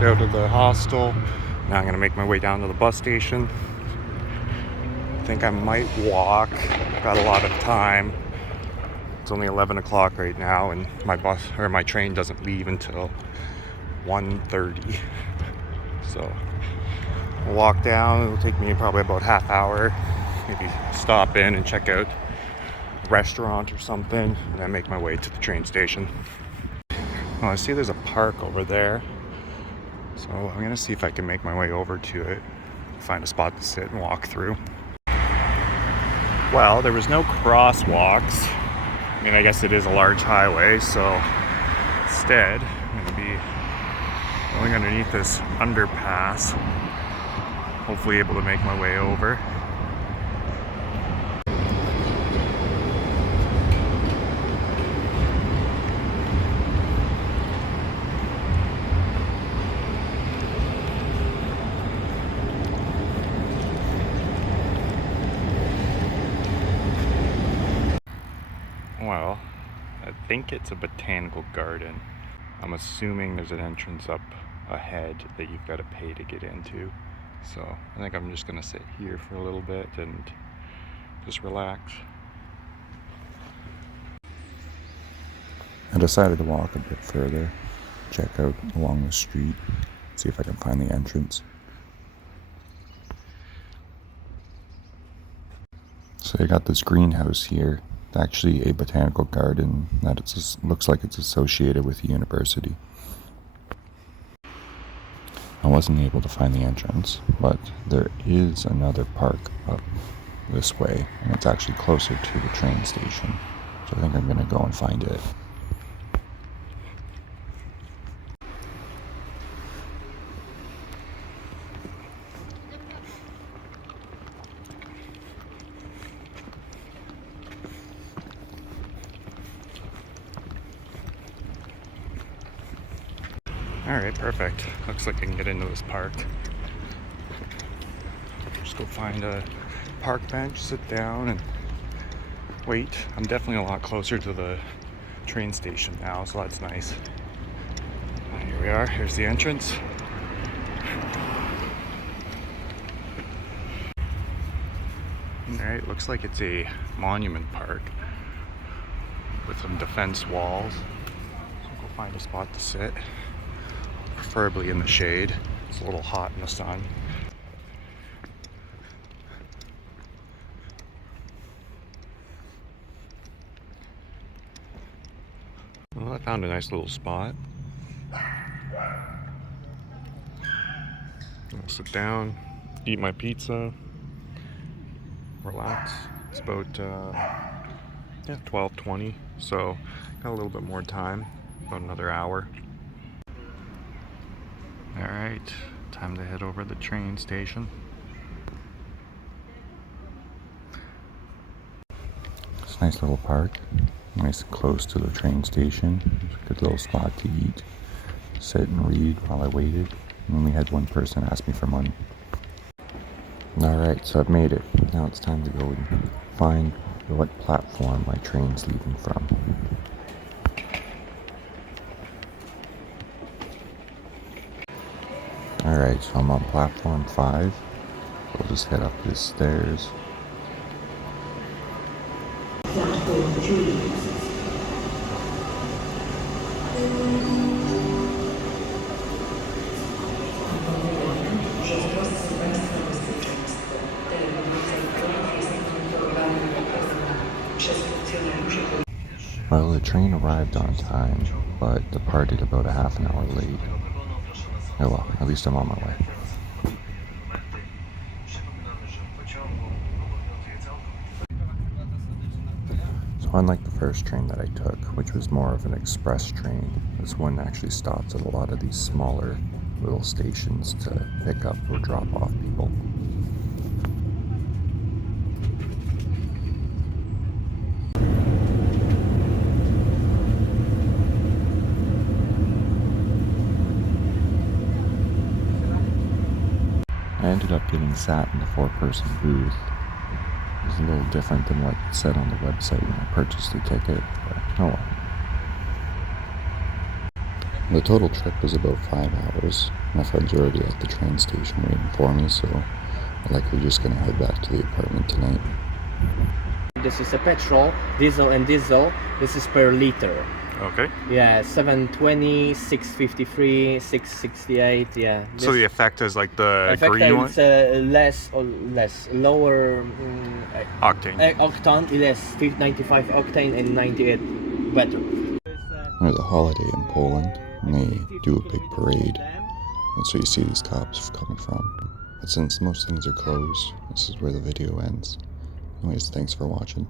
checked out of the hostel. Now I'm gonna make my way down to the bus station. I think I might walk. I've got a lot of time. It's only 11 o'clock right now, and my train doesn't leave until 1:30. So I'll walk down. It'll take me probably about half hour. Maybe stop in and check out a restaurant or something, and then make my way to the train station. Oh, I see there's a park over there. So I'm gonna see if I can make my way over to it, find a spot to sit and walk through. Well, there was no crosswalks. I mean, I guess it is a large highway, so instead I'm gonna be going underneath this underpass, hopefully able to make my way over. Well, I think it's a botanical garden. I'm assuming there's an entrance up ahead that you've got to pay to get into. So I think I'm just gonna sit here for a little bit and just relax. I decided to walk a bit further, check out along the street, see if I can find the entrance. So I got this greenhouse here. It's actually a botanical garden that looks like it's associated with a university. I wasn't able to find the entrance, but there is another park up this way, and it's actually closer to the train station. So I think I'm gonna go and find it. Alright, perfect. Looks like I can get into this park. Just go find a park bench, sit down, and wait. I'm definitely a lot closer to the train station now, so that's nice. Here we are. Here's the entrance. Alright, looks like it's a monument park with some defense walls. So go find a spot to sit. Preferably in the shade. It's a little hot in the sun. Well, I found a nice little spot. I'll sit down, eat my pizza, relax. It's about 12:20, so got a little bit more time, about another hour. Alright, time to head over to the train station. It's a nice little park, nice and close to the train station. It's a good little spot to eat, sit and read while I waited. I only had one person ask me for money. Alright, so I've made it. Now it's time to go and find what platform my train's leaving from. Alright, so I'm on platform 5. So I'll just head up the stairs. Platform 3. Well, the train arrived on time, but departed about a half an hour late. Oh well, at least I'm on my way. So unlike the first train that I took, which was more of an express train, this one actually stops at a lot of these smaller little stations to pick up or drop off people. I ended up getting sat in the 4-person booth. It was a little different than what it said on the website when I purchased the ticket, but oh well. The total trip was about 5 hours. My friends are already at the train station waiting for me, so I'm likely just gonna head back to the apartment tonight. This is a petrol, diesel and diesel. This is per liter. Okay. Yeah, 720, 653, 668. Yeah. So the effect is like the green one? It's less lower Octane. octane, less 95 octane and 98 better. There's a holiday in Poland, and they do a big parade. That's where you see these cops coming from. But since most things are closed, this is where the video ends. Anyways, thanks for watching.